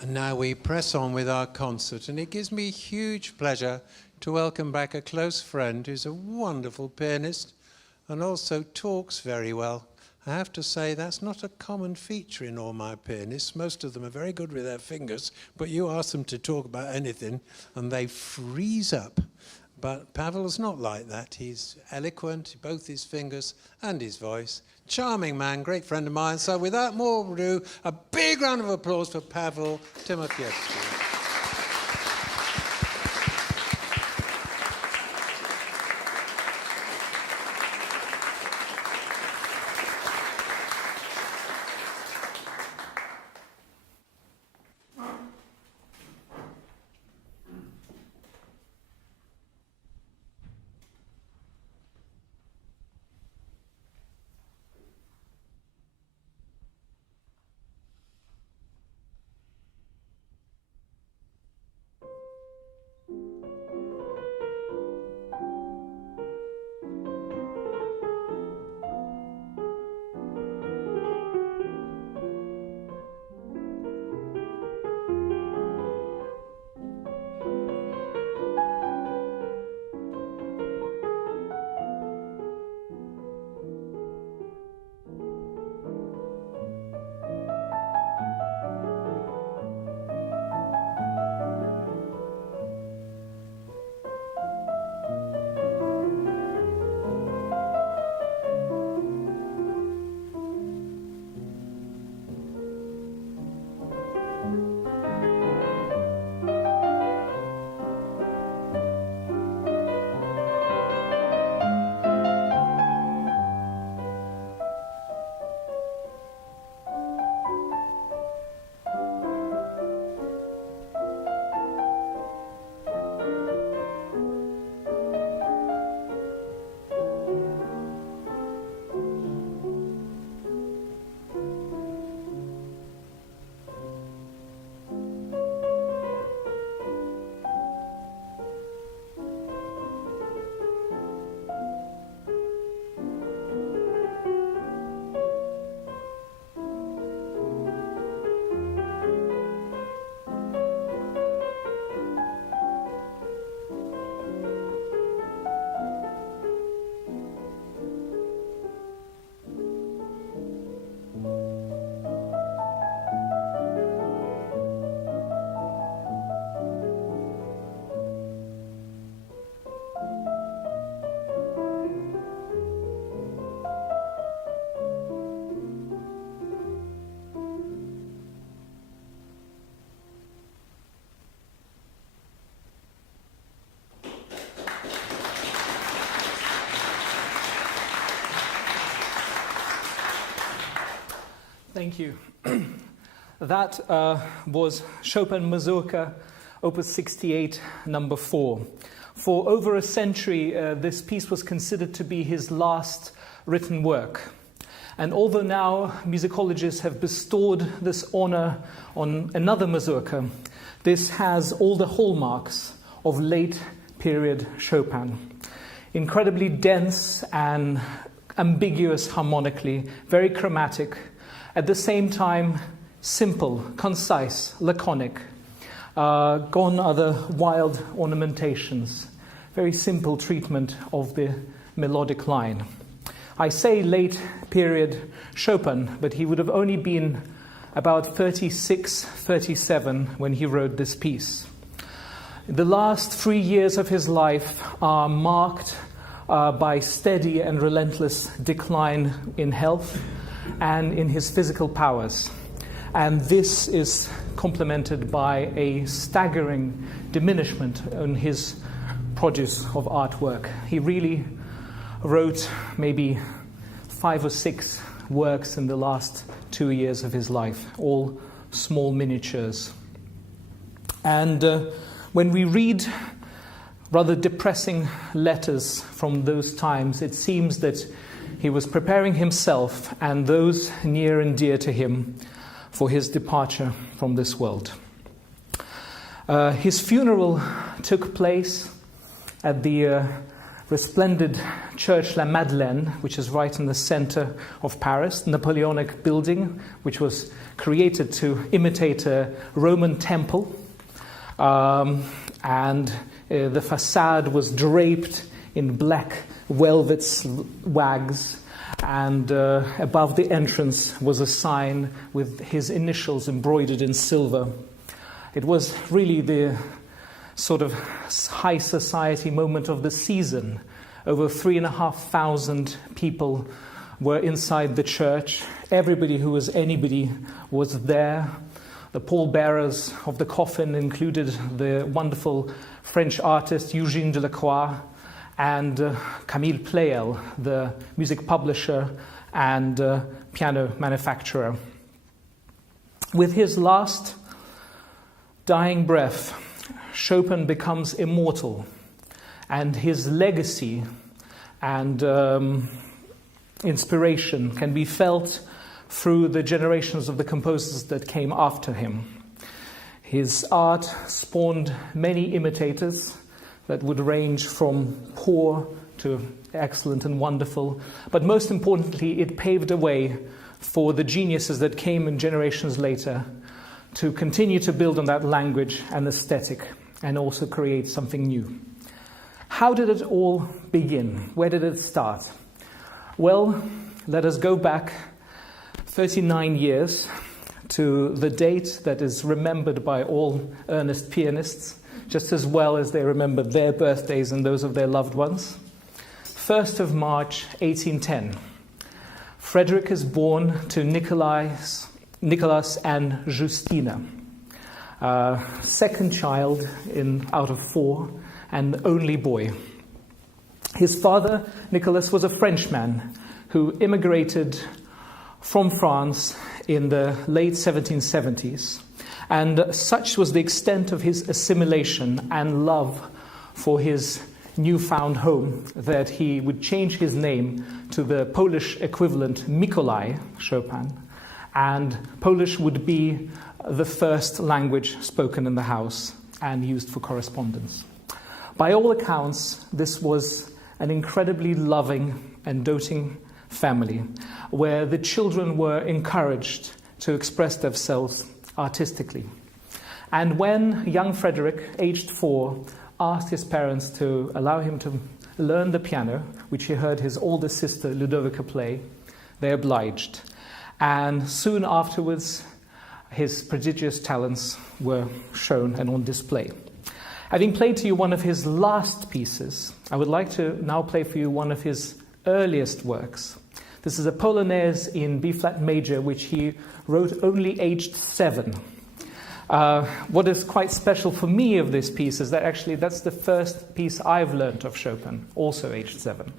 And now we press on with our concert, and it gives me huge pleasure to welcome back a close friend who's a wonderful pianist and also talks very well. I have to say that's not a common feature in all my pianists. Most of them are very good with their fingers, but you ask them to talk about anything and they freeze up. But Pavel's not like that. He's eloquent, both his fingers and his voice. Charming man, great friend of mine. So without more ado, a big round of applause for Pavel Timofeyevsky. Thank you. That was Chopin Mazurka, Opus 68, number 4. For over a century, this piece was considered to be his last written work. And although now musicologists have bestowed this honor on another Mazurka, this has all the hallmarks of late period Chopin. Incredibly dense and ambiguous harmonically, very chromatic, at the same time simple, concise, laconic. Gone are the wild ornamentations. Very simple treatment of the melodic line. I say late period Chopin, but he would have only been about 36, 37 when he wrote this piece. The last 3 years of his life are marked by steady and relentless decline in health and in his physical powers. And this is complemented by a staggering diminishment in his produce of artwork. He really wrote maybe 5 or 6 works in the last 2 years of his life, all small miniatures. And when we read rather depressing letters from those times, it seems that he was preparing himself and those near and dear to him for his departure from this world. His funeral took place at the resplendent church La Madeleine, which is right in the center of Paris, Napoleonic building, which was created to imitate a Roman temple. And the facade was draped in black velvet wags, and above the entrance was a sign with his initials embroidered in silver. It was really the sort of high society moment of the season. Over 3,500 people were inside the church. Everybody who was anybody was there. The pallbearers of the coffin included the wonderful French artist Eugène Delacroix and Camille Pleyel, the music publisher and piano manufacturer. With his last dying breath, Chopin becomes immortal, and his legacy and inspiration can be felt through the generations of the composers that came after him. His art spawned many imitators that would range from poor to excellent and wonderful, but most importantly, it paved a way for the geniuses that came in generations later to continue to build on that language and aesthetic and also create something new. How did it all begin? Where did it start? Well, let us go back 39 years to the date that is remembered by all earnest pianists, just as well as they remember their birthdays and those of their loved ones. 1st of March, 1810. Frederick is born to Nicholas and Justina. Second child out of 4, and only boy. His father, Nicholas, was a Frenchman who immigrated from France in the late 1770s. And such was the extent of his assimilation and love for his newfound home that he would change his name to the Polish equivalent Mikołaj Chopin, and Polish would be the first language spoken in the house and used for correspondence. By all accounts, this was an incredibly loving and doting family where the children were encouraged to express themselves artistically. And when young Frederick, aged 4, asked his parents to allow him to learn the piano, which he heard his older sister Ludovica play, they obliged. And soon afterwards, his prodigious talents were shown and on display. Having played to you one of his last pieces, I would like to now play for you one of his earliest works. This is a Polonaise in B-flat major, which he wrote only aged 7. What is quite special for me of this piece is that actually that's the first piece I've learned of Chopin, also aged 7.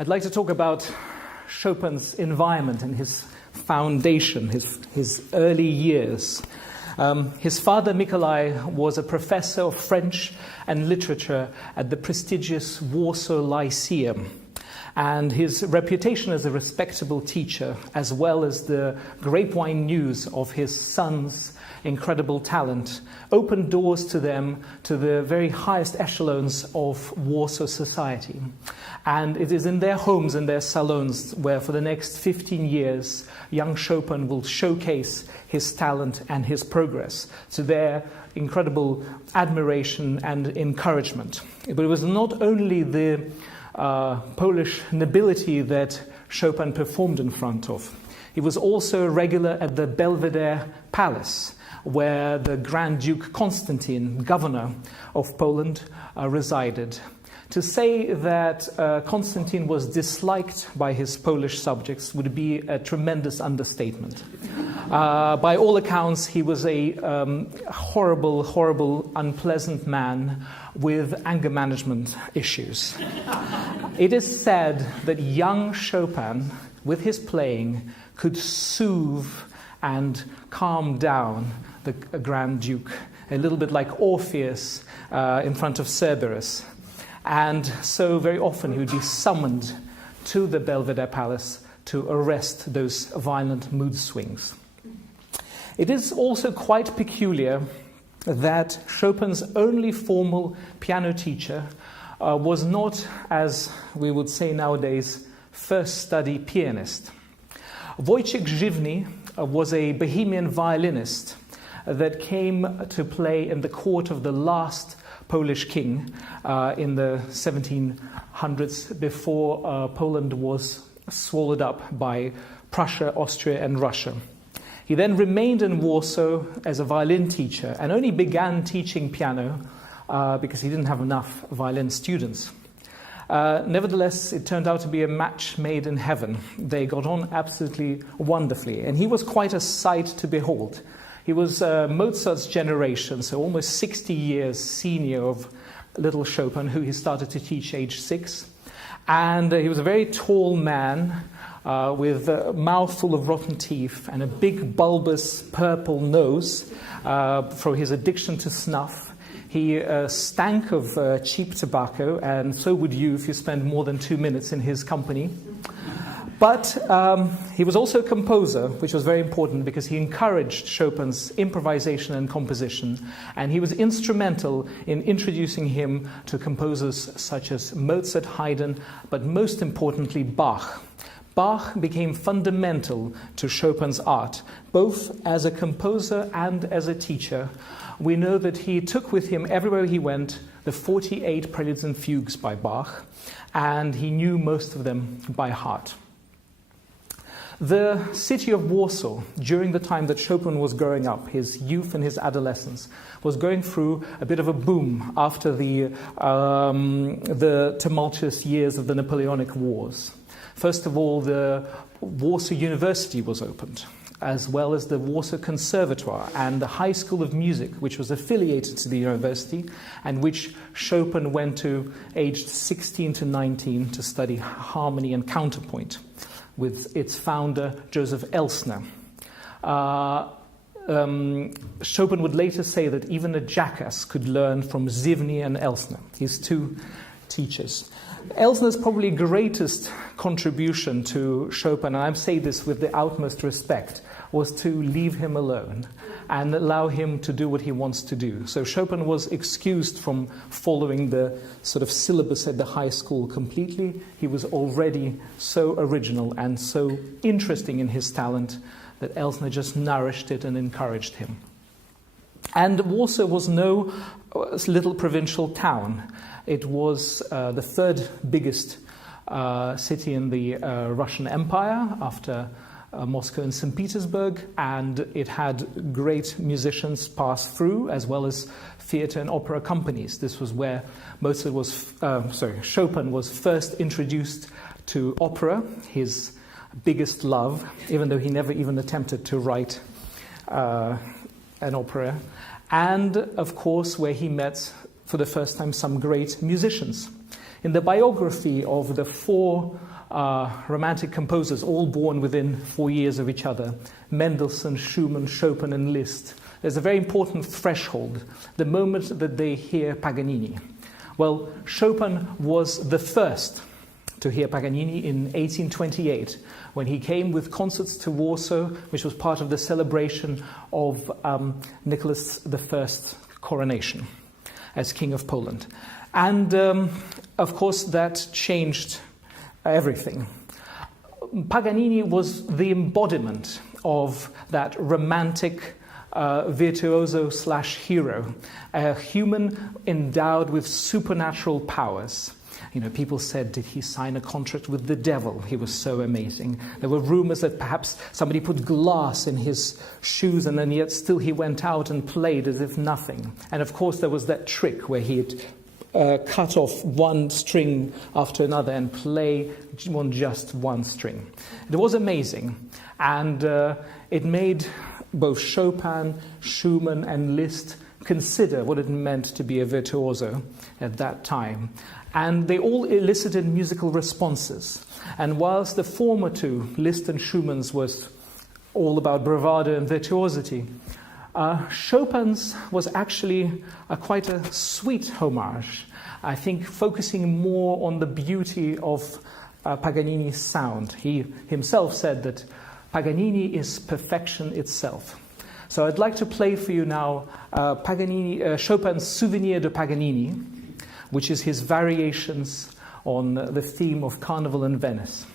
I'd like to talk about Chopin's environment and his foundation, his early years. His father, Nikolai, was a professor of French and literature at the prestigious Warsaw Lyceum. And his reputation as a respectable teacher, as well as the grapevine news of his son's incredible talent, opened doors to them to the very highest echelons of Warsaw society. And it is in their homes and their salons where for the next 15 years young Chopin will showcase his talent and his progress to their incredible admiration and encouragement. But it was not only the Polish nobility that Chopin performed in front of. He was also a regular at the Belvedere Palace, where the Grand Duke Constantine, governor of Poland, resided. To say that Constantine was disliked by his Polish subjects would be a tremendous understatement. By all accounts, he was a horrible, horrible, unpleasant man with anger management issues. It is said that young Chopin, with his playing, could soothe and calm down the Grand Duke, a little bit like Orpheus in front of Cerberus. And so very often he would be summoned to the Belvedere Palace to arrest those violent mood swings. It is also quite peculiar that Chopin's only formal piano teacher was not, as we would say nowadays, first study pianist. Wojciech Żywny was a Bohemian violinist that came to play in the court of the last Polish king in the 1700s, before Poland was swallowed up by Prussia, Austria, and Russia. He then remained in Warsaw as a violin teacher and only began teaching piano because he didn't have enough violin students. Nevertheless, it turned out to be a match made in heaven. They got on absolutely wonderfully, and he was quite a sight to behold. He was Mozart's generation, so almost 60 years senior of little Chopin, who he started to teach age 6. And he was a very tall man with a mouth full of rotten teeth and a big bulbous purple nose for his addiction to snuff. He stank of cheap tobacco, and so would you if you spend more than 2 minutes in his company. But he was also a composer, which was very important because he encouraged Chopin's improvisation and composition, and he was instrumental in introducing him to composers such as Mozart, Haydn, but most importantly Bach. Bach became fundamental to Chopin's art, both as a composer and as a teacher. We know that he took with him everywhere he went the 48 preludes and fugues by Bach, and he knew most of them by heart. The city of Warsaw, during the time that Chopin was growing up, his youth and his adolescence, was going through a bit of a boom after the tumultuous years of the Napoleonic Wars. First of all, the Warsaw University was opened, as well as the Warsaw Conservatoire and the High School of Music, which was affiliated to the university, and which Chopin went to aged 16 to 19 to study harmony and counterpoint with its founder, Joseph Elsner. Chopin would later say that even a jackass could learn from Żywny and Elsner, his two teachers. Elsner's probably greatest contribution to Chopin, and I say this with the utmost respect, was to leave him alone and allow him to do what he wants to do. So Chopin was excused from following the sort of syllabus at the high school completely. He was already so original and so interesting in his talent that Elsner just nourished it and encouraged him. And Warsaw was no little provincial town. It was the third biggest city in the Russian Empire after Moscow and St. Petersburg, and it had great musicians pass through, as well as theatre and opera companies. This was where Chopin was first introduced to opera, his biggest love, even though he never even attempted to write an opera, and of course where he met for the first time some great musicians. In the biography of the four Romantic composers, all born within 4 years of each other, Mendelssohn, Schumann, Chopin, and Liszt, there's a very important threshold, the moment that they hear Paganini. Well, Chopin was the first to hear Paganini in 1828, when he came with concerts to Warsaw, which was part of the celebration of Nicholas I's coronation as King of Poland. And, of course, that changed everything. Paganini was the embodiment of that romantic virtuoso/hero, a human endowed with supernatural powers. You know, people said, did he sign a contract with the devil? He was so amazing. There were rumors that perhaps somebody put glass in his shoes, and then yet still he went out and played as if nothing. And of course there was that trick where he'd cut off one string after another and play on just one string. It was amazing, and it made both Chopin, Schumann, and Liszt consider what it meant to be a virtuoso at that time. And they all elicited musical responses. And whilst the former two, Liszt and Schumann's, was all about bravado and virtuosity, Chopin's was actually quite a sweet homage, I think, focusing more on the beauty of Paganini's sound. He himself said that Paganini is perfection itself. So I'd like to play for you now Chopin's Souvenir de Paganini, which is his variations on the theme of Carnival in Venice.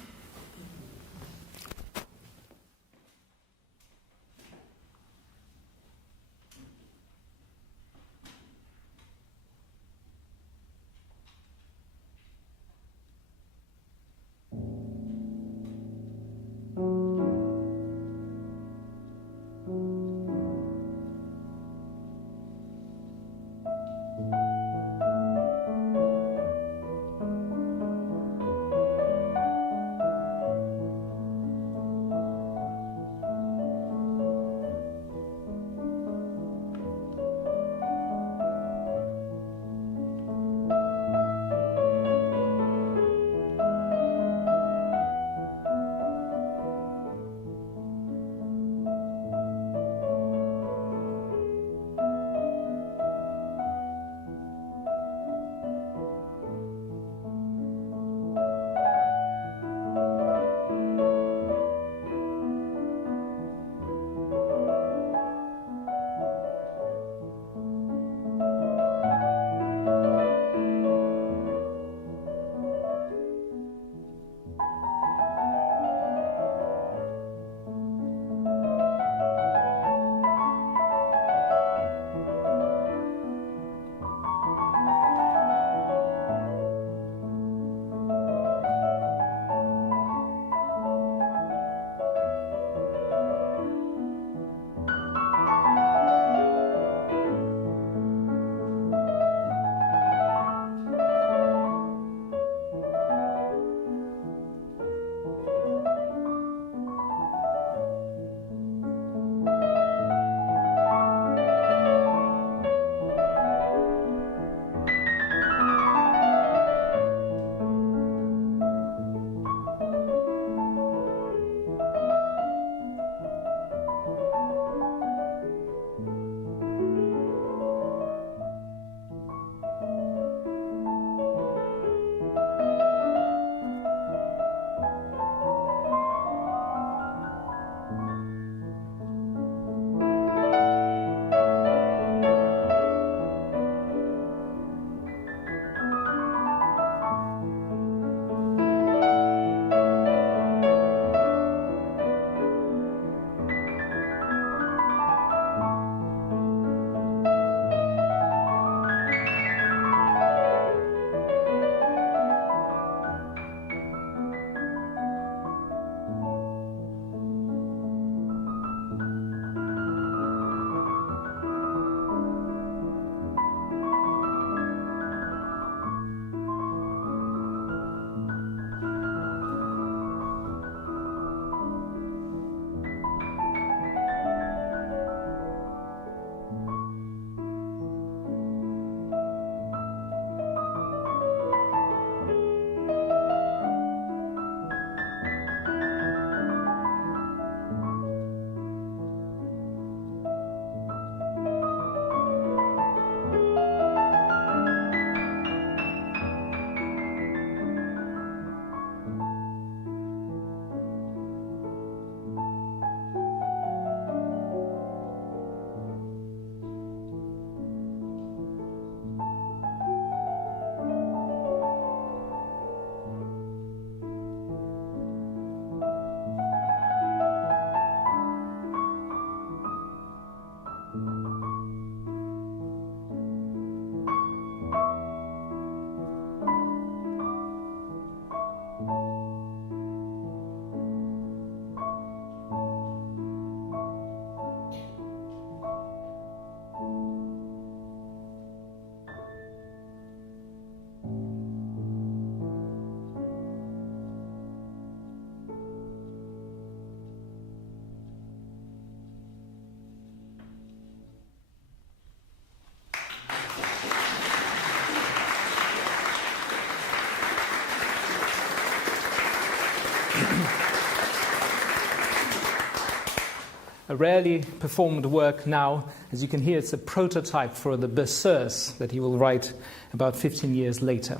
a rarely performed work now. As you can hear, it's a prototype for the Berceuse that he will write about 15 years later.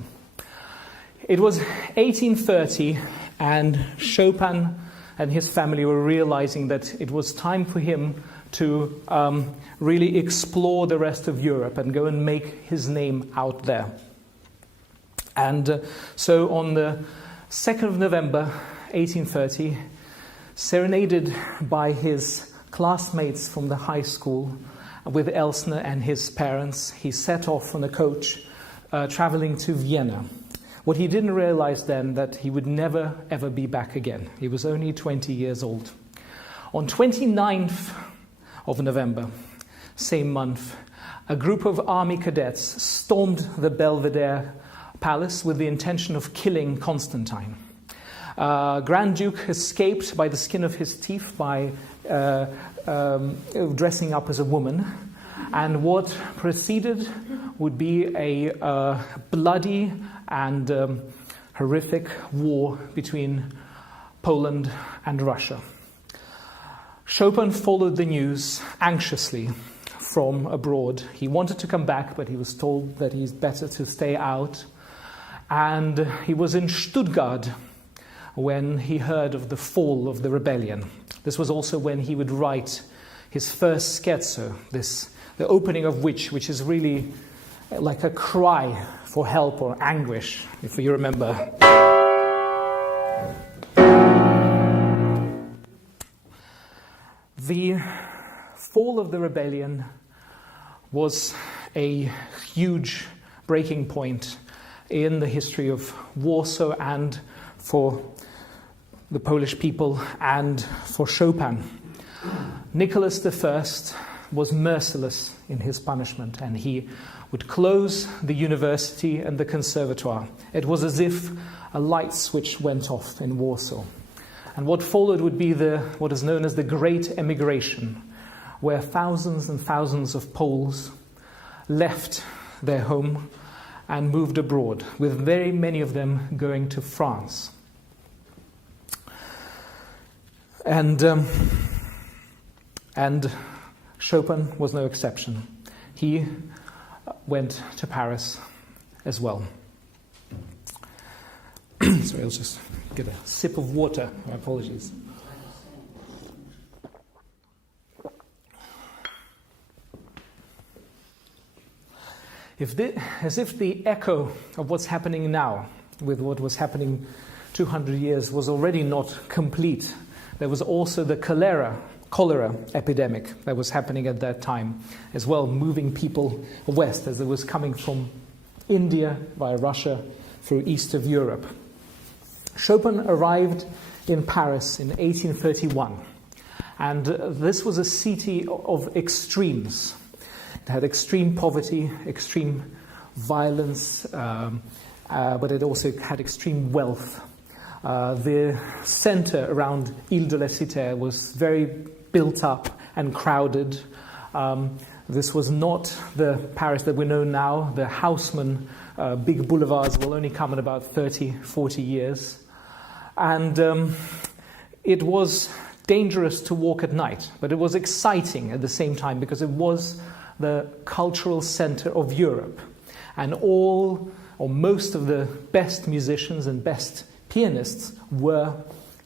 It was 1830, and Chopin and his family were realizing that it was time for him to really explore the rest of Europe and go and make his name out there. And so on the 2nd of November, 1830, serenaded by his classmates from the high school with Elsner and his parents, he set off on a coach traveling to Vienna. What he didn't realize then, that he would never ever be back again. He was only 20 years old. On 29th of November, same month, a group of army cadets stormed the Belvedere Palace with the intention of killing Constantine. Grand Duke escaped by the skin of his teeth by dressing up as a woman. And what proceeded would be a bloody and horrific war between Poland and Russia. Chopin followed the news anxiously from abroad. He wanted to come back, but he was told that he's better to stay out. And he was in Stuttgart when he heard of the fall of the rebellion. This was also when he would write his first Scherzo, the opening of which is really like a cry for help or anguish, if you remember. The fall of the rebellion was a huge breaking point in the history of Warsaw and for the Polish people and for Chopin. Nicholas I was merciless in his punishment, and he would close the university and the conservatoire. It was as if a light switch went off in Warsaw. And what followed would be what is known as the Great Emigration, where thousands and thousands of Poles left their home and moved abroad, with very many of them going to France. And Chopin was no exception. He went to Paris as well. Sorry, I'll just get a sip of water. My apologies. As if the echo of what's happening now with what was happening 200 years was already not complete, there was also the cholera epidemic that was happening at that time as well, moving people west as it was coming from India via Russia through east of Europe. Chopin arrived in Paris in 1831, and this was a city of extremes. It had extreme poverty, extreme violence, but it also had extreme wealth. The center around Ile de la Cité was very built up and crowded. This was not the Paris that we know now. The Haussmann big boulevards will only come in about 30, 40 years. And it was dangerous to walk at night, but it was exciting at the same time because it was the cultural center of Europe. And all or most of the best musicians and best pianists were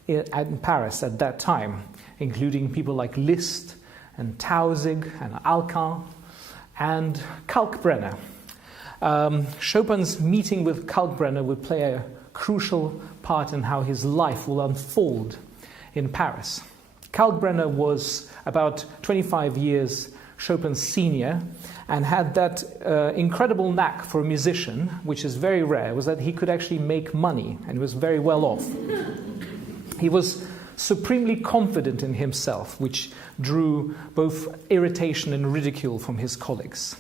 in Paris at that time, including people like Liszt and Tausig and Alcan and Kalkbrenner. Chopin's meeting with Kalkbrenner would play a crucial part in how his life will unfold in Paris. Kalkbrenner was about 25 years Chopin's senior and had that incredible knack for a musician, which is very rare, was that he could actually make money and was very well off. He was supremely confident in himself, which drew both irritation and ridicule from his colleagues.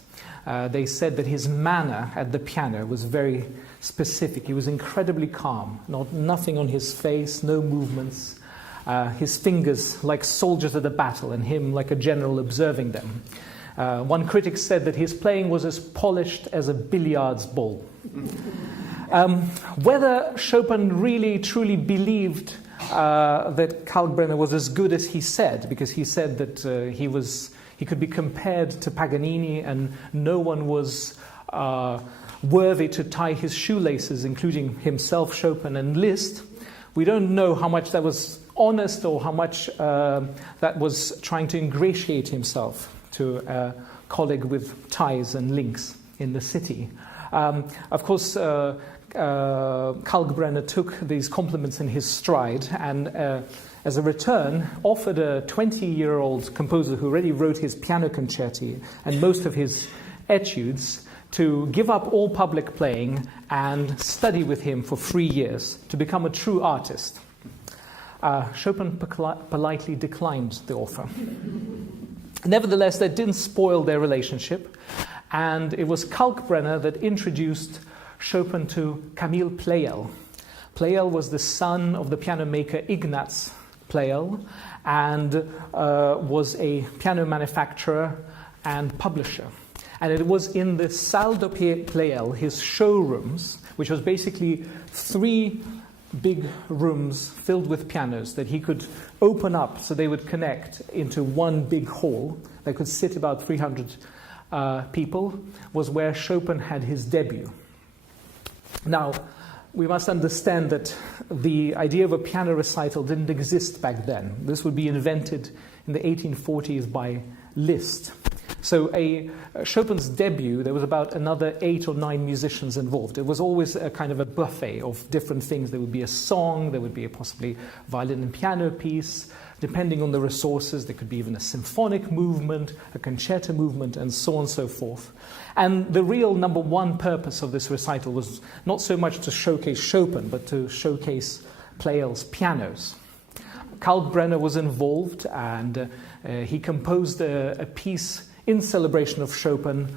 They said that his manner at the piano was very specific. He was incredibly calm, nothing on his face, no movements. His fingers like soldiers at a battle and him like a general observing them. One critic said that his playing was as polished as a billiards ball. Whether Chopin really truly believed that Kalkbrenner was as good as he said, because he said that he could be compared to Paganini, and no one was worthy to tie his shoelaces, including himself, Chopin, and Liszt. We don't know how much that was honest or how much that was trying to ingratiate himself to a colleague with ties and links in the city. Of course, Kalkbrenner took these compliments in his stride, and as a return offered a 20-year-old composer who already wrote his piano concerti and most of his etudes to give up all public playing and study with him for 3 years to become a true artist. Chopin politely declined the offer. Nevertheless, that didn't spoil their relationship, and it was Kalkbrenner that introduced Chopin to Camille Pleyel. Pleyel was the son of the piano maker Ignaz Pleyel, and was a piano manufacturer and publisher. And it was in the Salle de Pleyel, his showrooms, which was basically 3 big rooms filled with pianos that he could open up so they would connect into one big hall that could sit about 300 people, was where Chopin had his debut. Now, we must understand that the idea of a piano recital didn't exist back then. This would be invented in the 1840s by Liszt. So Chopin's debut, there was about another 8 or 9 musicians involved. It was always a kind of a buffet of different things. There would be a song, there would be a possibly violin and piano piece. Depending on the resources, there could be even a symphonic movement, a concerto movement, and so on and so forth. And the real number one purpose of this recital was not so much to showcase Chopin, but to showcase Pleyel's pianos. Kalkbrenner was involved, and he composed a piece in celebration of Chopin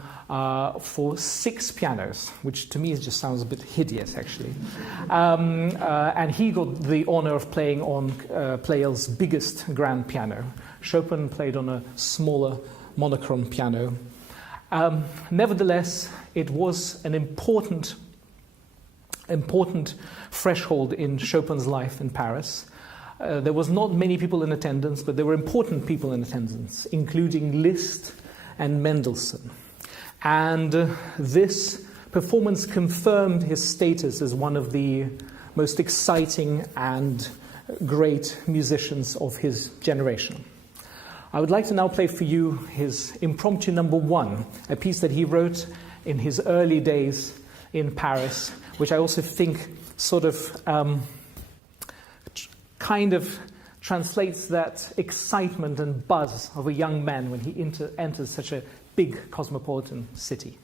for 6 pianos, which to me just sounds a bit hideous, actually. And he got the honor of playing on Pleyel's biggest grand piano. Chopin played on a smaller monochrome piano. Nevertheless, it was an important threshold in Chopin's life in Paris. There was not many people in attendance, but there were important people in attendance, including Liszt and Mendelssohn. And this performance confirmed his status as one of the most exciting and great musicians of his generation. I would like to now play for you his Impromptu No. 1, a piece that he wrote in his early days in Paris, which I also think sort of kind of translates that excitement and buzz of a young man when he enters such a big cosmopolitan city.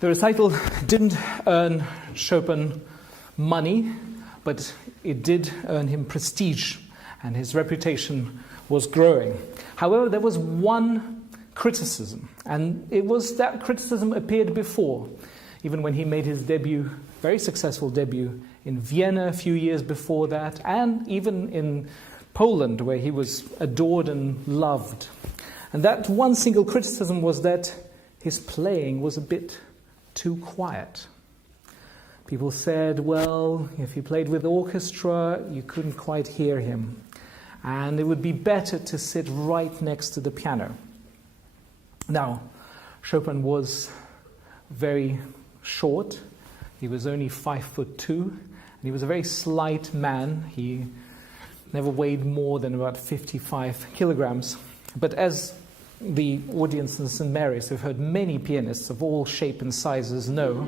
The recital didn't earn Chopin money, but it did earn him prestige, and his reputation was growing. However, there was one criticism, and it was that criticism appeared before, even when he made his debut, very successful debut, in Vienna a few years before that, and even in Poland, where he was adored and loved. And that one single criticism was that his playing was a bit too quiet. People said, well, if he played with orchestra, you couldn't quite hear him. And it would be better to sit right next to the piano. Now, Chopin was very short. He was only 5'2", and he was a very slight man. He never weighed more than about 55 kilograms. But as the audience in St. Mary's, who've heard many pianists of all shape and sizes, know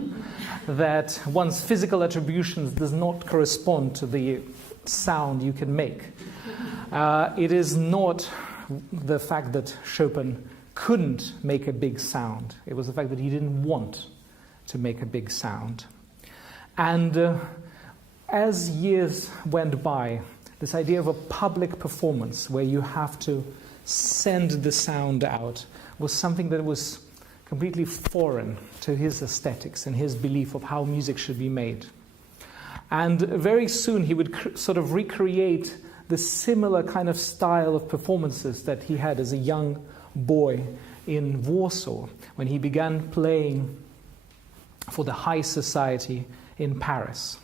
that one's physical attributions does not correspond to the sound you can make. It is not the fact that Chopin couldn't make a big sound. It was the fact that he didn't want to make a big sound. And as years went by, this idea of a public performance where you have to send the sound out was something that was completely foreign to his aesthetics and his belief of how music should be made. And very soon he would sort of recreate the similar kind of style of performances that he had as a young boy in Warsaw, when he began playing for the high society in Paris.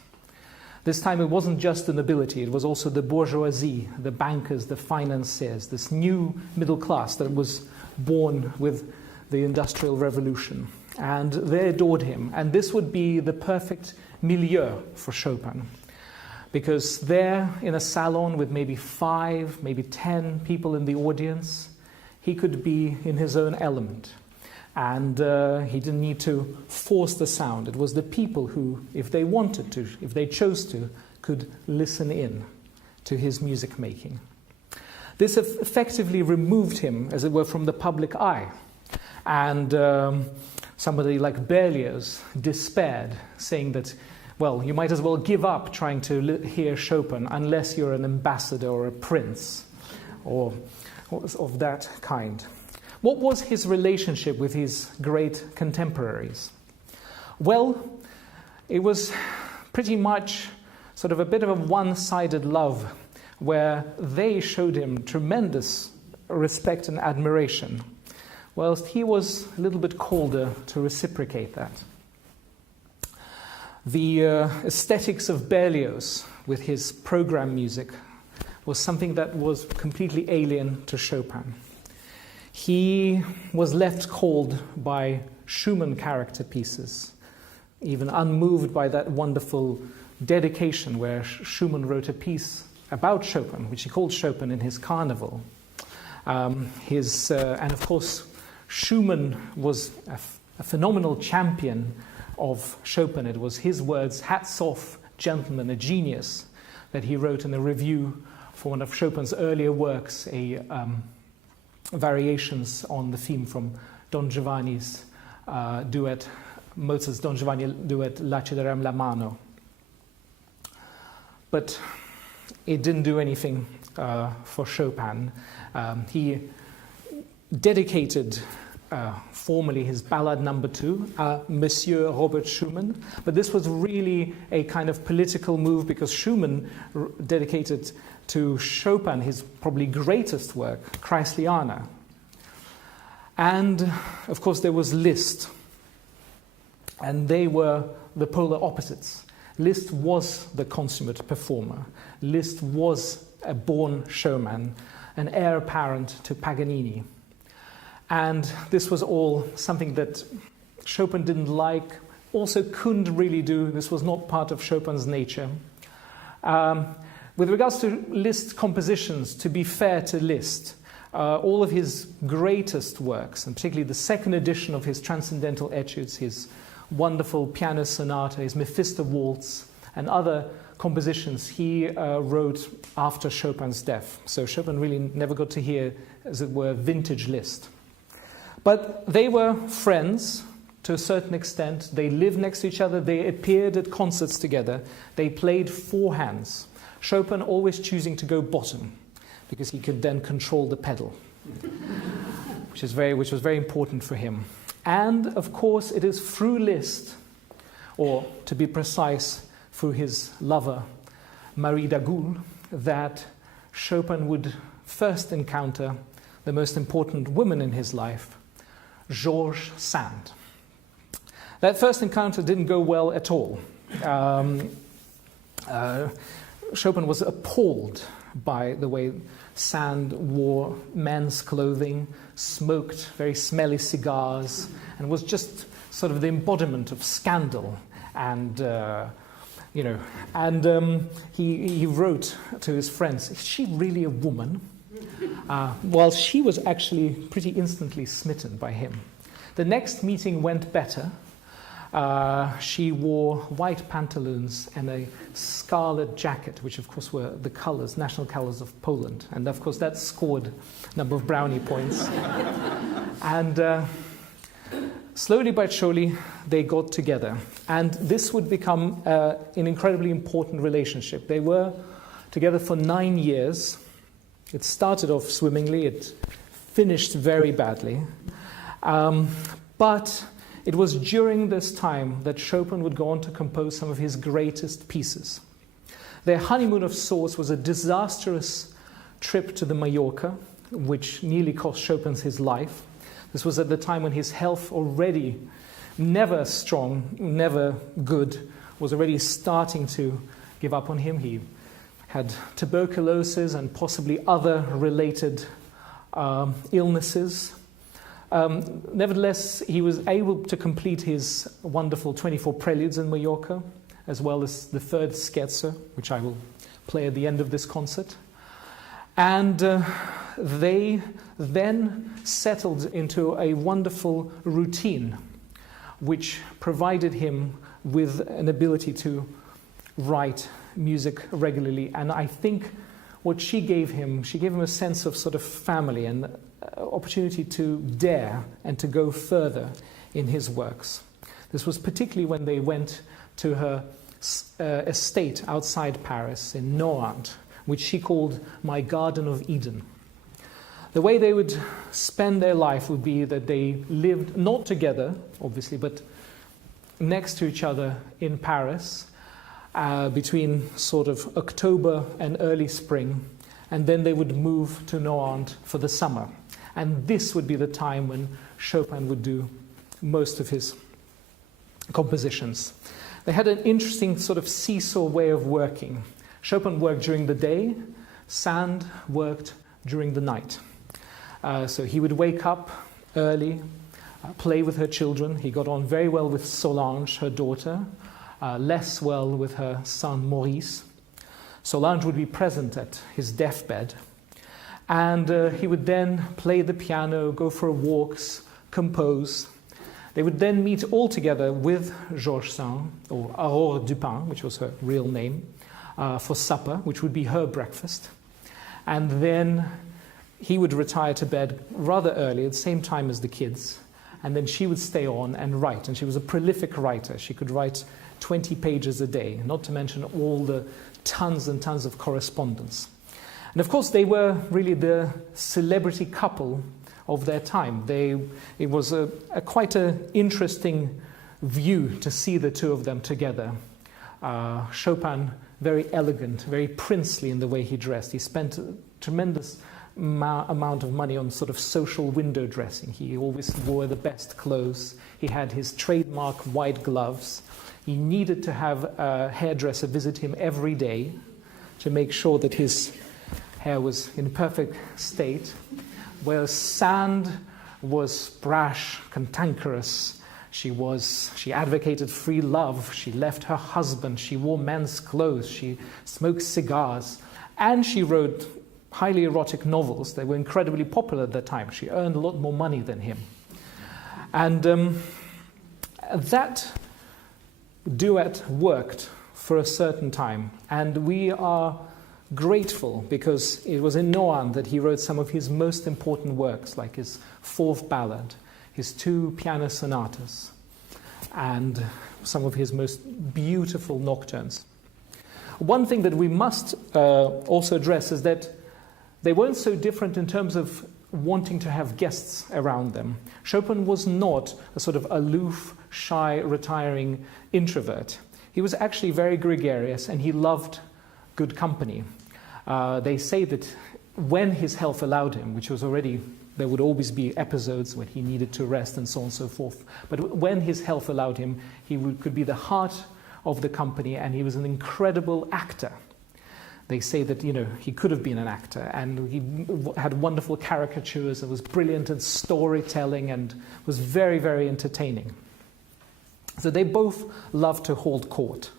This time it wasn't just the nobility, it was also the bourgeoisie, the bankers, the financiers, this new middle class that was born with the Industrial Revolution. And they adored him. And this would be the perfect milieu for Chopin. Because there, in a salon with maybe 5, maybe 10 people in the audience, he could be in his own element. And he didn't need to force the sound. It was the people who, if they wanted to, if they chose to, could listen in to his music making. This effectively removed him, as it were, from the public eye. And somebody like Berlioz despaired, saying that, well, you might as well give up trying to hear Chopin unless you're an ambassador or a prince or of that kind. What was his relationship with his great contemporaries? Well, it was pretty much sort of a bit of a one-sided love, where they showed him tremendous respect and admiration, whilst he was a little bit colder to reciprocate that. The aesthetics of Berlioz with his program music was something that was completely alien to Chopin. He was left cold by Schumann character pieces, even unmoved by that wonderful dedication where Schumann wrote a piece about Chopin, which he called Chopin in his Carnival. And of course, Schumann was a phenomenal champion of Chopin. It was his words, "Hats off, gentlemen, a genius," that he wrote in a review for one of Chopin's earlier works, variations on the theme from Don Giovanni's duet, Mozart's Don Giovanni duet, La cederem la mano. But it didn't do anything for Chopin. He dedicated formally his Ballade No. 2, Monsieur Robert Schumann, but this was really a kind of political move because Schumann dedicated to Chopin his probably greatest work, Kreisliana. And of course there was Liszt, and they were the polar opposites. Liszt was the consummate performer. Liszt was a born showman, an heir apparent to Paganini. And this was all something that Chopin didn't like, also couldn't really do. This was not part of Chopin's nature. With regards to Liszt's compositions, to be fair to Liszt, all of his greatest works, and particularly the second edition of his Transcendental Etudes, his wonderful piano sonata, his Mephisto Waltz, and other compositions he wrote after Chopin's death. So Chopin really never got to hear, as it were, vintage Liszt. But they were friends to a certain extent. They lived next to each other. They appeared at concerts together. They played four hands. Chopin always choosing to go bottom because he could then control the pedal, which was very important for him. And of course, it is through Liszt, or to be precise, through his lover, Marie d'Agoult, that Chopin would first encounter the most important woman in his life, Georges Sand. That first encounter didn't go well at all. Chopin was appalled by the way Sand wore men's clothing, smoked very smelly cigars, and was just sort of the embodiment of scandal. And he wrote to his friends, "Is she really a woman?" While she was actually pretty instantly smitten by him. The next meeting went better. She wore white pantaloons and a scarlet jacket, which of course were the colors, national colors of Poland. And of course that scored a number of brownie points. And slowly but surely they got together. And this would become an incredibly important relationship. They were together for 9 years. It started off swimmingly, it finished very badly. But it was during this time that Chopin would go on to compose some of his greatest pieces. Their honeymoon of sorts was a disastrous trip to the Mallorca, which nearly cost Chopin his life. This was at the time when his health, already never strong, never good, was already starting to give up on him. He had tuberculosis and possibly other related illnesses. Nevertheless, he was able to complete his wonderful 24 preludes in Mallorca, as well as the third Scherzo, which I will play at the end of this concert. And they then settled into a wonderful routine, which provided him with an ability to write music regularly. And I think what she gave him a sense of sort of family and opportunity to dare and to go further in his works. This was particularly when they went to her estate outside Paris in Nohant, which she called my Garden of Eden. The way they would spend their life would be that they lived not together, obviously, but next to each other in Paris between sort of October and early spring, and then they would move to Nohant for the summer. And this would be the time when Chopin would do most of his compositions. They had an interesting sort of seesaw way of working. Chopin worked during the day, Sand worked during the night. So he would wake up early, play with her children. He got on very well with Solange, her daughter, less well with her son Maurice. Solange would be present at his deathbed. And he would then play the piano, go for walks, compose. They would then meet all together with Georges Sand, or Aurore Dupin, which was her real name, for supper, which would be her breakfast. And then he would retire to bed rather early, at the same time as the kids. And then she would stay on and write. And she was a prolific writer. She could write 20 pages a day, not to mention all the tons and tons of correspondence. And of course, they were really the celebrity couple of their time. It was quite an interesting view to see the two of them together. Chopin, very elegant, very princely in the way he dressed. He spent a tremendous amount of money on sort of social window dressing. He always wore the best clothes. He had his trademark white gloves. He needed to have a hairdresser visit him every day to make sure that his hair was in perfect state, whereas Sand was brash, cantankerous. She advocated free love. She left her husband. She wore men's clothes. She smoked cigars. And she wrote highly erotic novels. They were incredibly popular at that time. She earned a lot more money than him. And that duet worked for a certain time. And we are grateful because it was in Nohant that he wrote some of his most important works, like his fourth ballad, his two piano sonatas, and some of his most beautiful nocturnes. One thing that we must also address is that they weren't so different in terms of wanting to have guests around them. Chopin was not a sort of aloof, shy, retiring introvert. He was actually very gregarious, and he loved good company. They say that when his health allowed him, which was already, there would always be episodes when he needed to rest and so on and so forth, but when his health allowed him, he could be the heart of the company, and he was an incredible actor. They say that, he could have been an actor, and he had wonderful caricatures and was brilliant at storytelling and was very, very entertaining. So they both loved to hold court.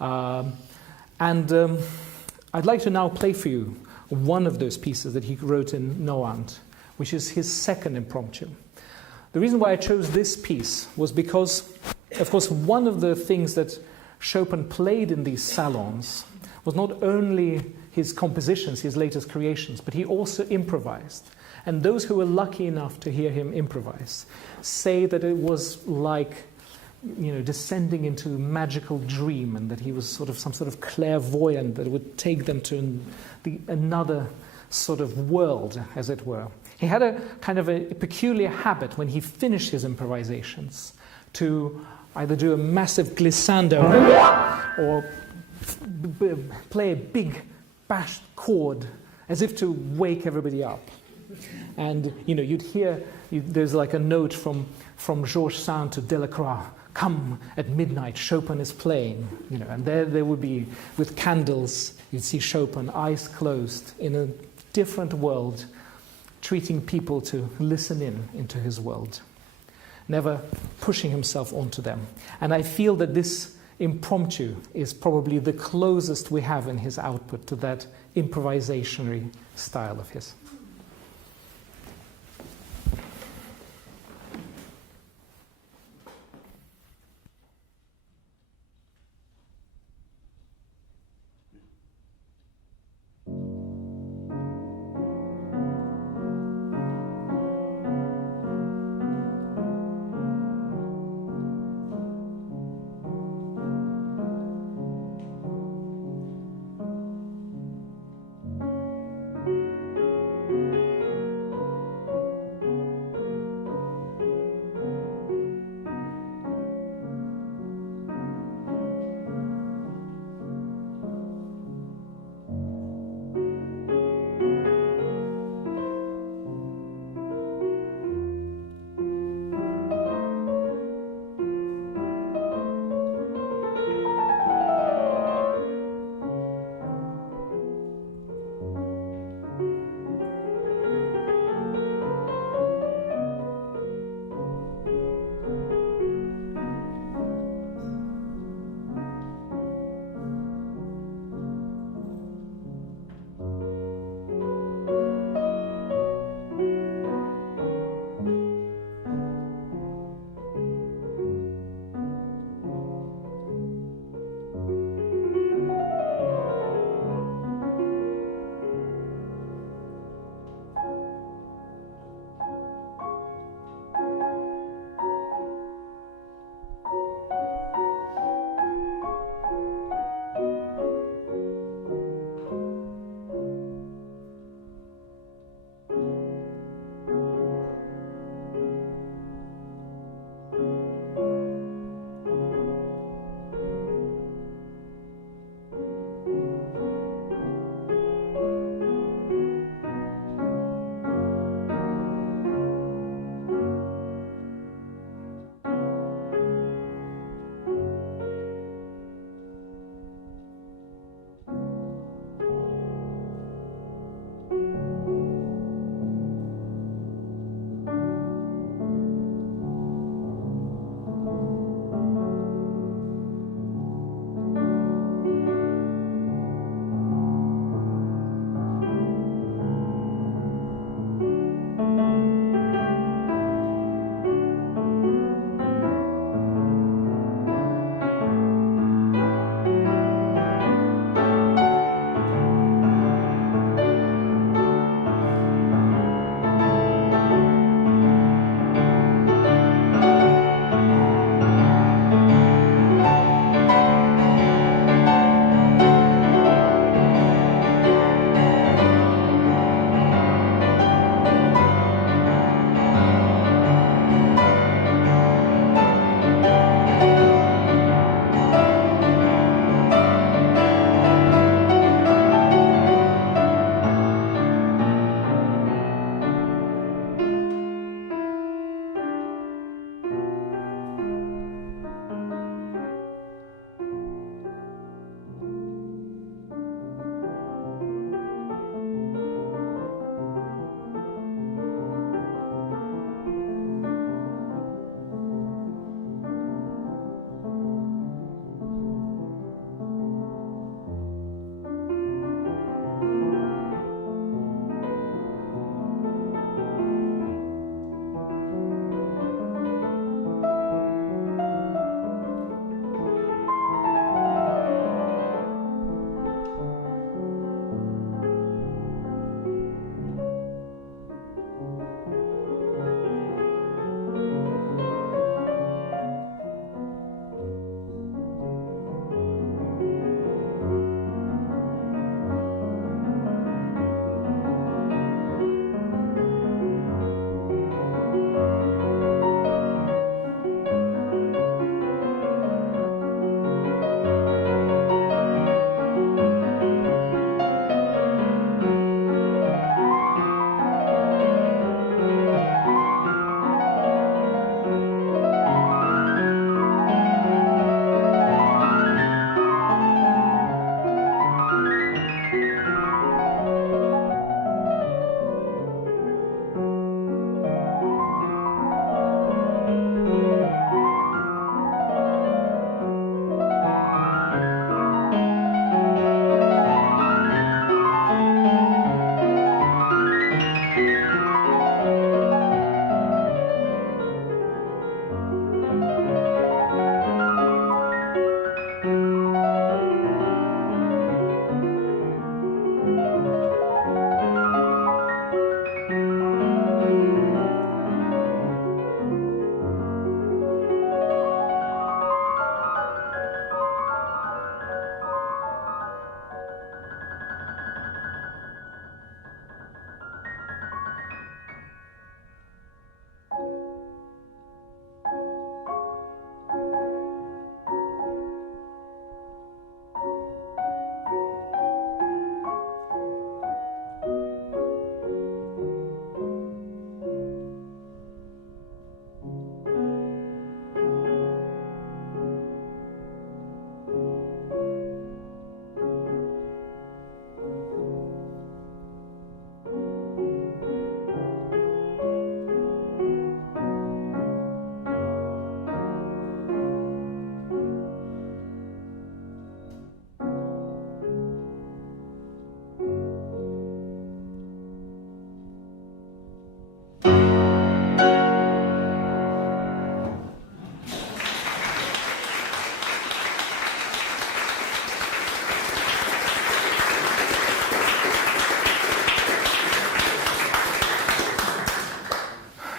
I'd like to now play for you one of those pieces that he wrote in Nohant, which is his second impromptu. The reason why I chose this piece was because, of course, one of the things that Chopin played in these salons was not only his compositions, his latest creations, but he also improvised. And those who were lucky enough to hear him improvise say that it was like, descending into a magical dream, and that he was sort of some sort of clairvoyant that would take them to another sort of world, as it were. He had a kind of a peculiar habit when he finished his improvisations to either do a massive glissando or play a big bashed chord as if to wake everybody up. And, you'd hear, there's like a note from Georges Sand to Delacroix, "Come at midnight, Chopin is playing," and there would be, with candles, you'd see Chopin, eyes closed, in a different world, treating people to listen into his world, never pushing himself onto them. And I feel that this impromptu is probably the closest we have in his output to that improvisationary style of his.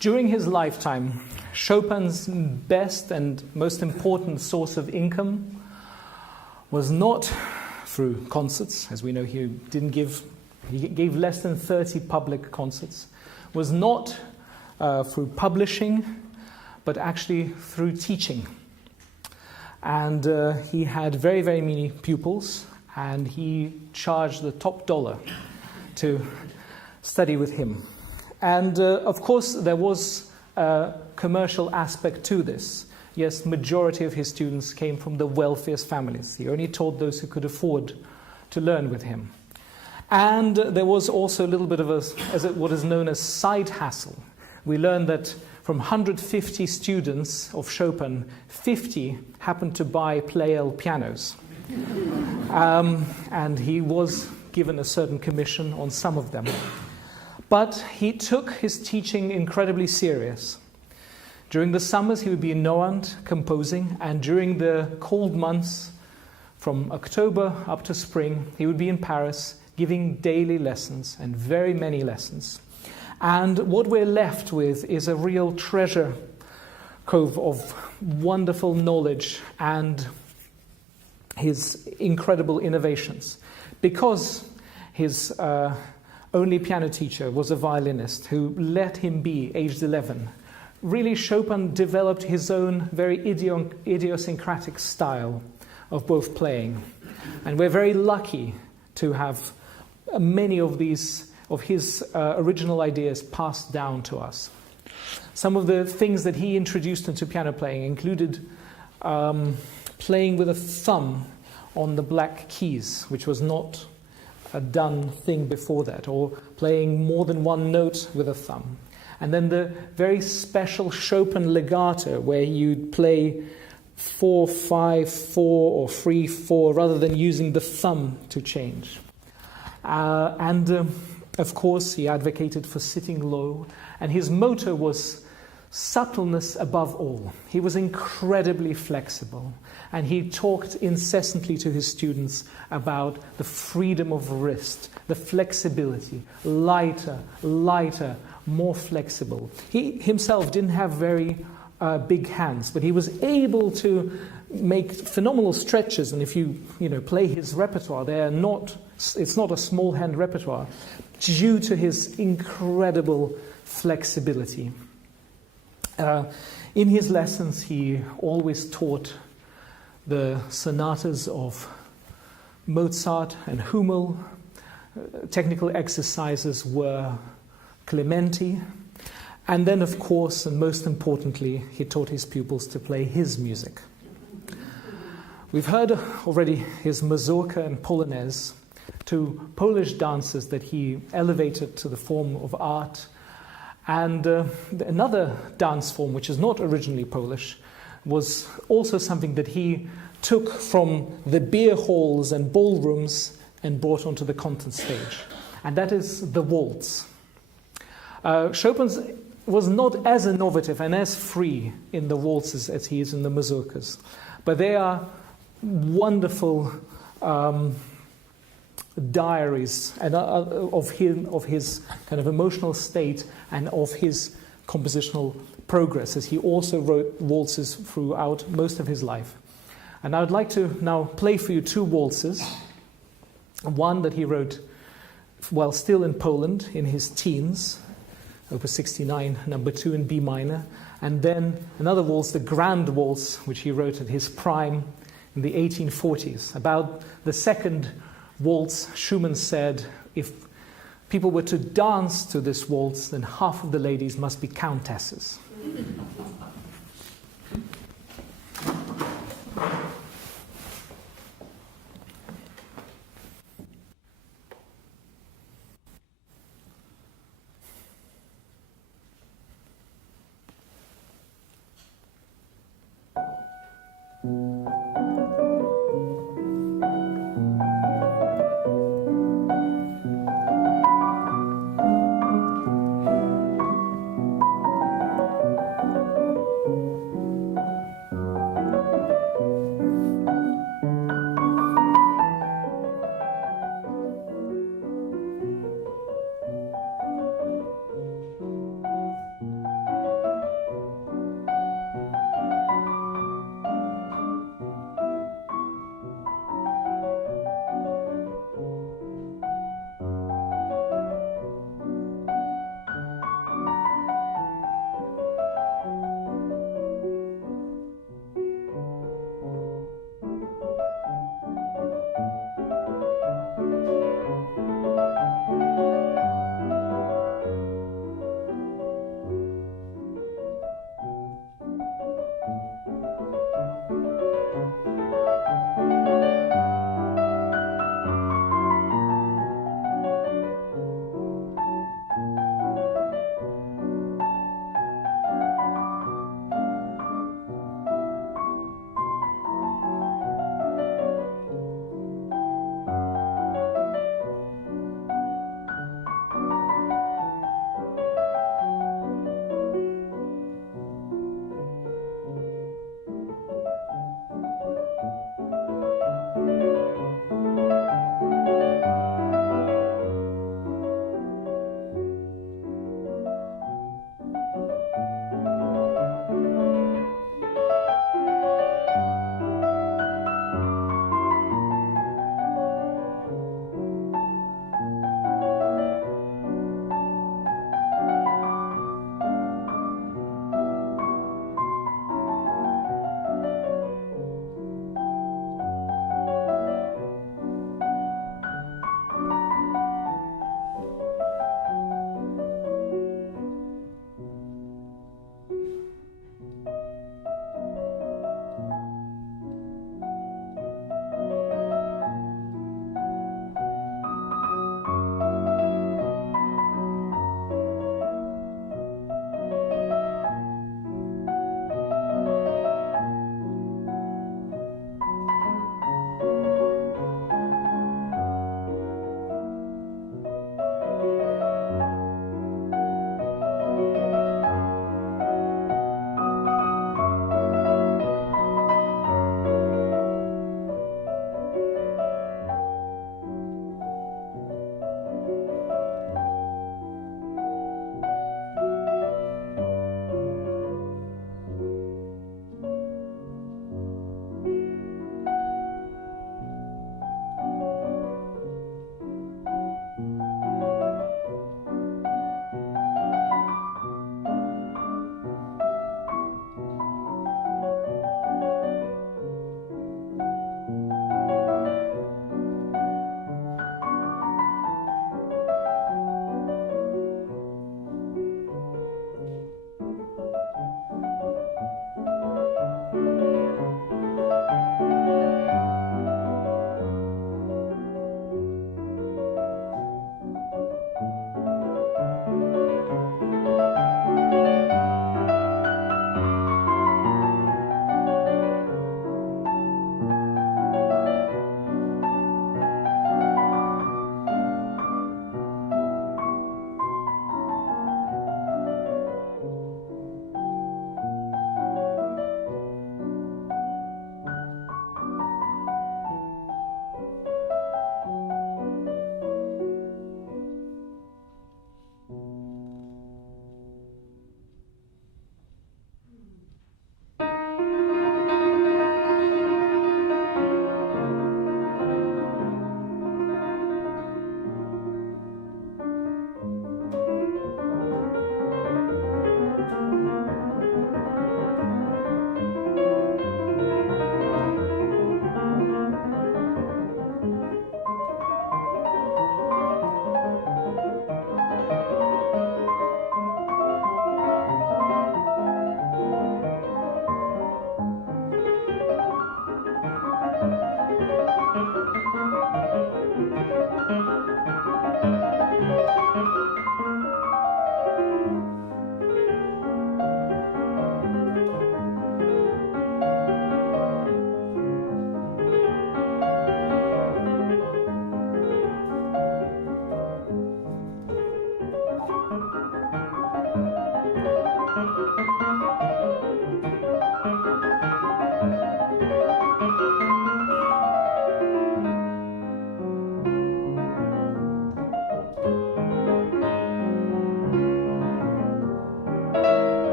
During his lifetime, Chopin's best and most important source of income was not through concerts, as we know he gave less than 30 public concerts, was not through publishing, but actually through teaching. And he had very, very many pupils, and he charged the top dollar to study with him. And of course, there was a commercial aspect to this. Yes, majority of his students came from the wealthiest families. He only taught those who could afford to learn with him. And there was also a little bit of what is known as side hassle. We learned that from 150 students of Chopin, 50 happened to buy Pleyel pianos. And he was given a certain commission on some of them. But he took his teaching incredibly serious. During the summers, he would be in Nohant composing, and during the cold months, from October up to spring, he would be in Paris giving daily lessons, and very many lessons. And what we're left with is a real treasure trove of wonderful knowledge and his incredible innovations. Because his only piano teacher was a violinist who let him be aged 11. Really, Chopin developed his own very idiosyncratic style of both playing. And we're very lucky to have many of his original ideas passed down to us. Some of the things that he introduced into piano playing included playing with a thumb on the black keys, which was not a done thing before that, or playing more than one note with a thumb. And then the very special Chopin legato, where you'd play 4-5-4 or 3-4, rather than using the thumb to change. Of course, he advocated for sitting low, and his motto was subtleness above all. He was incredibly flexible, and he talked incessantly to his students about the freedom of wrist, the flexibility, lighter, more flexible. He himself didn't have very big hands, but he was able to make phenomenal stretches, and if you play his repertoire, it's not a small hand repertoire, due to his incredible flexibility. In his lessons, he always taught the sonatas of Mozart and Hummel. Technical exercises were Clementi. And then, of course, and most importantly, he taught his pupils to play his music. We've heard already his Mazurka and Polonaise, two Polish dances that he elevated to the form of art. And another dance form, which is not originally Polish, was also something that he took from the beer halls and ballrooms and brought onto the concert stage. And that is the waltz. Chopin's was not as innovative and as free in the waltzes as he is in the mazurkas. But they are wonderful diaries and of his kind of emotional state and of his compositional progress, as he also wrote waltzes throughout most of his life. And I would like to now play for you two waltzes. One that he wrote while still in Poland in his teens, Opus 69, number 2 in B minor, and then another waltz, the Grand Waltz, which he wrote at his prime in the 1840s. About the second waltz, Schumann said, if people were to dance to this waltz, then half of the ladies must be countesses.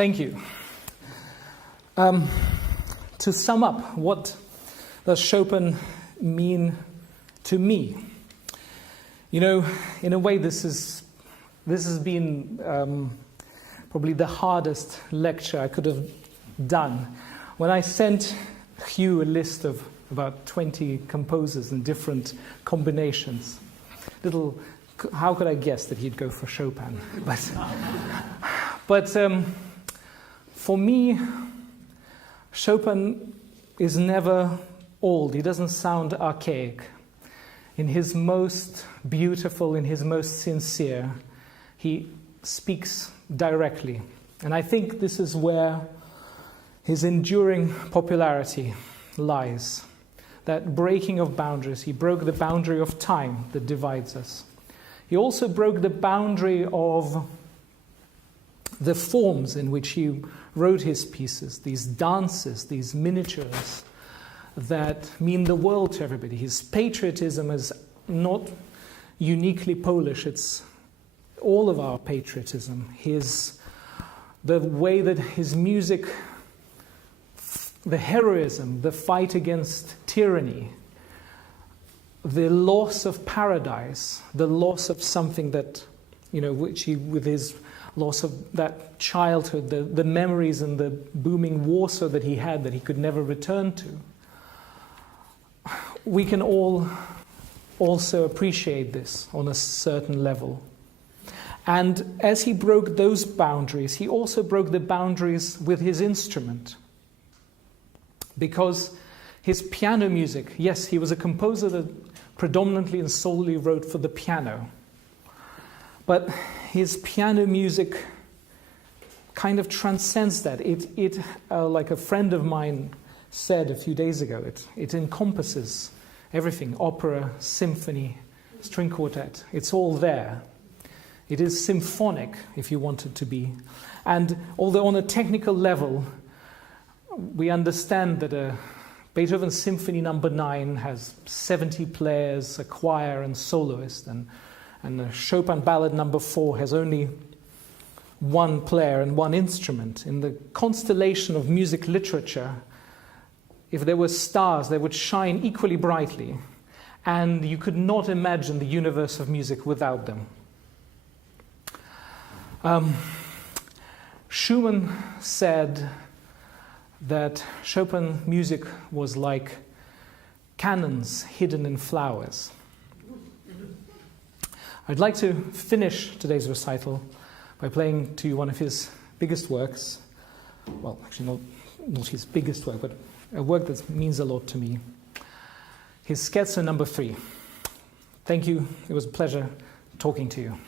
Thank you. To sum up, what does Chopin mean to me? You know, in a way, this has been probably the hardest lecture I could have done. When I sent Hugh a list of about 20 composers in different combinations, how could I guess that he'd go for Chopin? But for me, Chopin is never old. He doesn't sound archaic. In his most beautiful, in his most sincere, he speaks directly. And I think this is where his enduring popularity lies. That breaking of boundaries. He broke the boundary of time that divides us. He also broke the boundary of the forms in which he wrote his pieces, these dances, these miniatures that mean the world to everybody. His patriotism is not uniquely Polish, it's all of our patriotism. The way that his music, the heroism, the fight against tyranny, the loss of paradise, the loss of something that, which he, with his loss of that childhood, the memories and the booming Warsaw that he had that he could never return to. We can all also appreciate this on a certain level. And as he broke those boundaries, he also broke the boundaries with his instrument. Because his piano music, yes, he was a composer that predominantly and solely wrote for the piano. But his piano music kind of transcends that. It like a friend of mine said a few days ago, it encompasses everything: opera, symphony, string quartet. It's all there. It is symphonic, if you want it to be. And although on a technical level, we understand that a Beethoven Symphony No. 9 has 70 players, a choir and soloist, and the Chopin Ballad No. 4 has only one player and one instrument. In the constellation of music literature, if there were stars, they would shine equally brightly, and you could not imagine the universe of music without them. Schumann said that Chopin music was like cannons hidden in flowers. I'd like to finish today's recital by playing to you one of his biggest works. Well, actually not his biggest work, but a work that means a lot to me. His Scherzo No. 3. Thank you. It was a pleasure talking to you.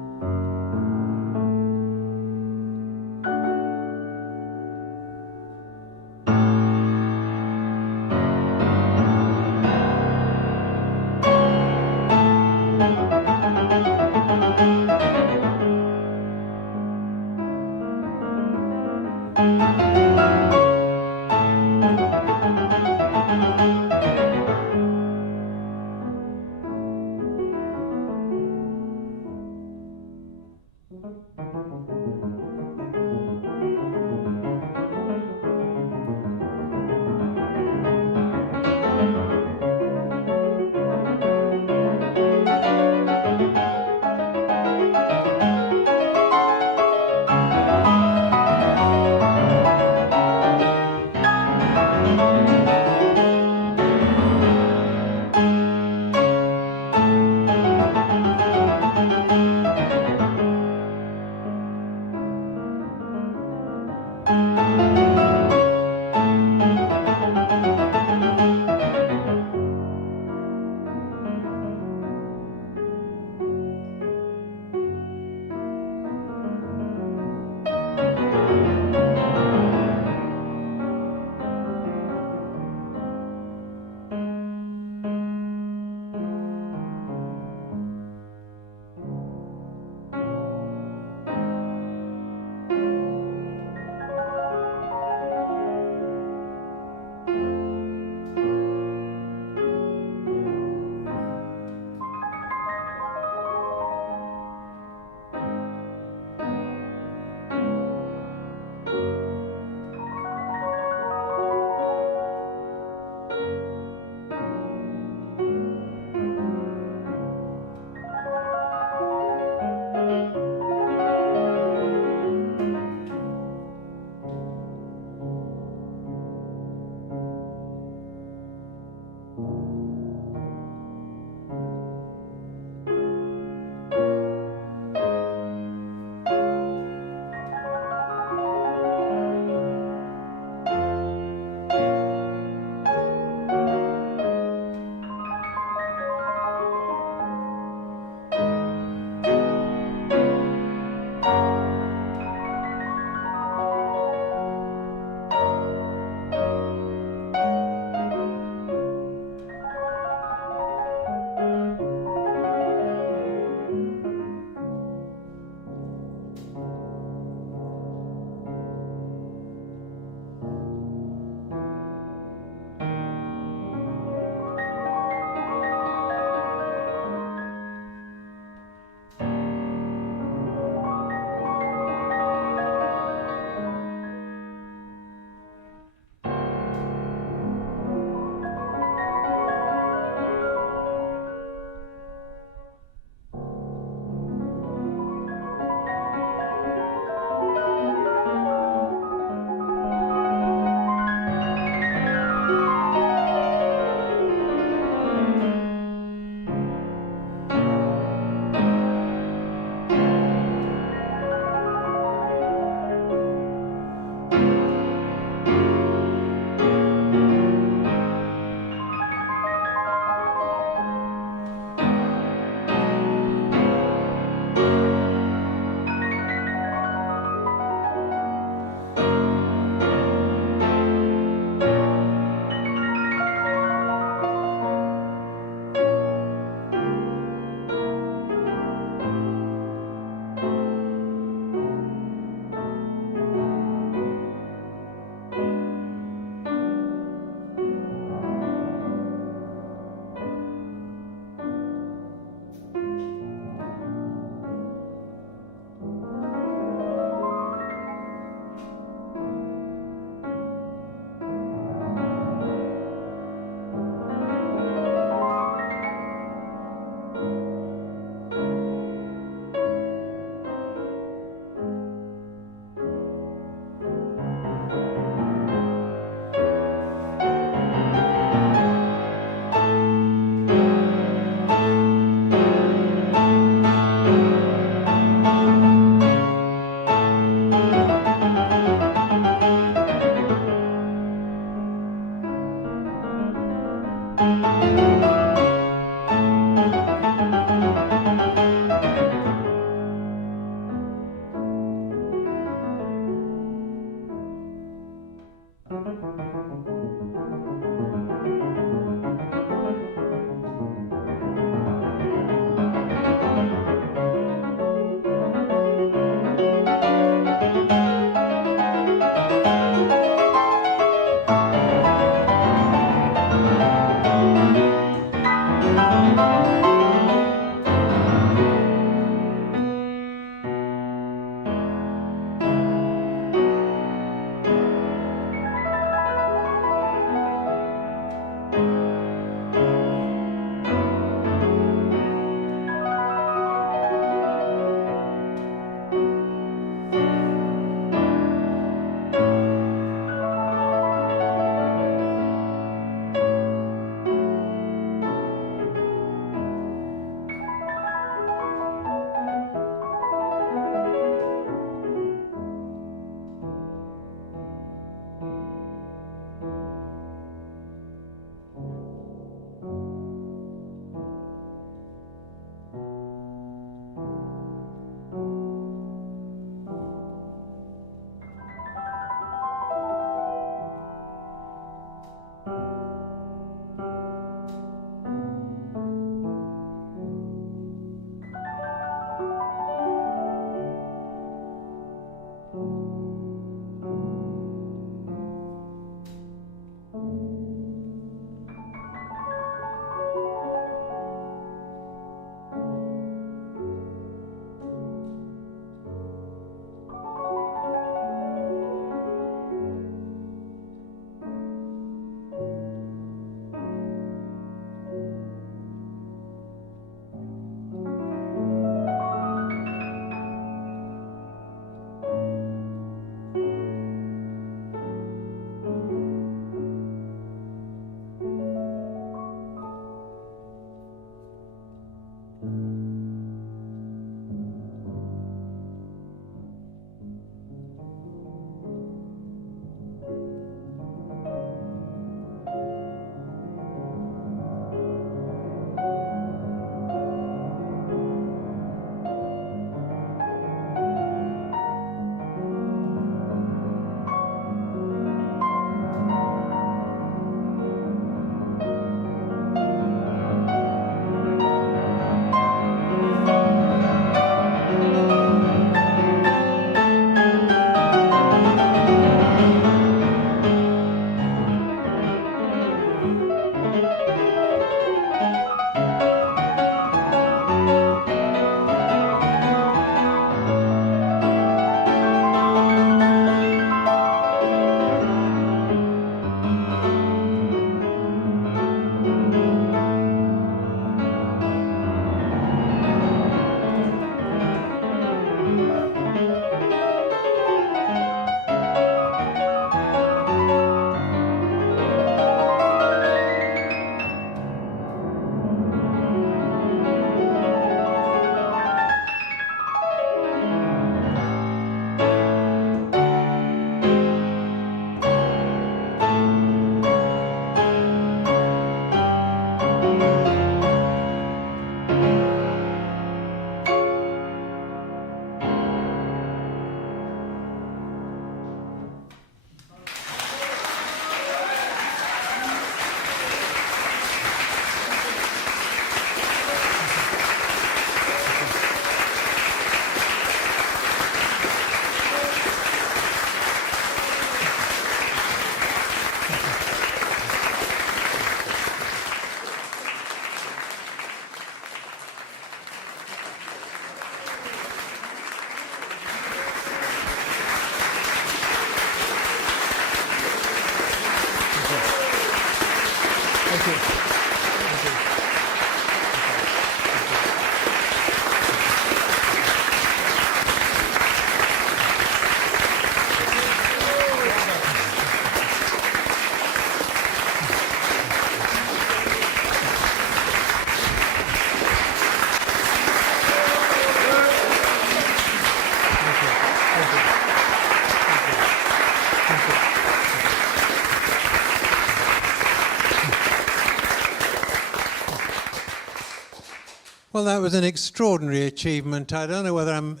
Well, that was an extraordinary achievement. I don't know whether I'm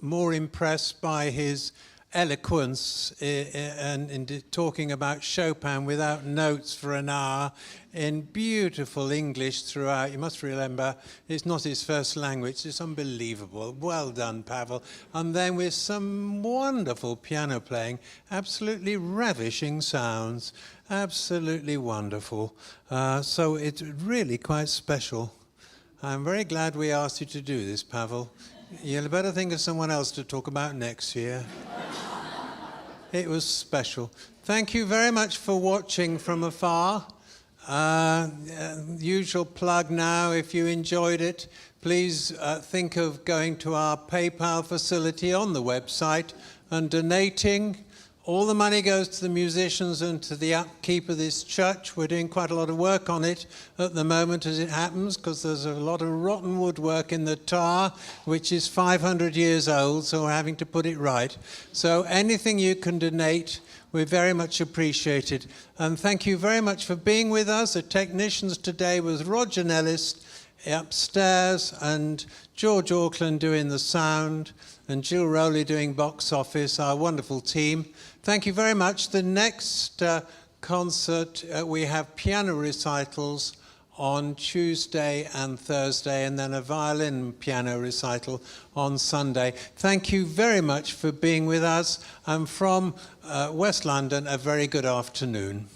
more impressed by his eloquence and in talking about Chopin without notes for an hour in beautiful English throughout. You must remember, it's not his first language. It's unbelievable. Well done, Pavel. And then with some wonderful piano playing, absolutely ravishing sounds, absolutely wonderful. So it's really quite special. I'm very glad we asked you to do this, Pavel. You'll better think of someone else to talk about next year. It was special. Thank you very much for watching from afar. Usual plug now, if you enjoyed it, please think of going to our PayPal facility on the website and donating. All the money goes to the musicians and to the upkeep of this church. We're doing quite a lot of work on it at the moment as it happens, because there's a lot of rotten woodwork in the tower, which is 500 years old, so we're having to put it right. So anything you can donate, we very much appreciate it. And thank you very much for being with us. The technicians today was Roger Nellis upstairs and George Auckland doing the sound and Jill Rowley doing box office, our wonderful team. Thank you very much. The next concert, we have piano recitals on Tuesday and Thursday, and then a violin piano recital on Sunday. Thank you very much for being with us. And from West London, a very good afternoon.